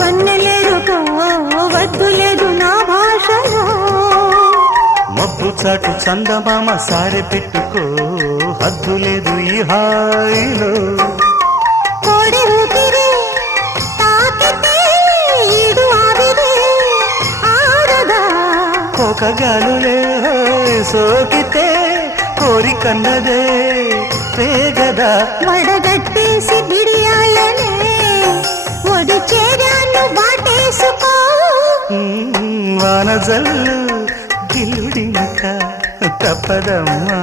వన్నెలేరుకో వద్దు లేదు నా భాషలో మబ్బు చాటు చందమామ సారె పెట్టుకో హద్దు లేదు ఈ హాయిలో కోడి ఊపిరి తాకితే ఈడు ఆవిరి ఆరదా కోకగాలులే సోకితే కోరికన్నదే పేగదా వడగట్టేసి బిడియాలనే ఒడి చేరాను వాటేసుకో వానజల్లు గిల్లుడింక తప్పదమ్మా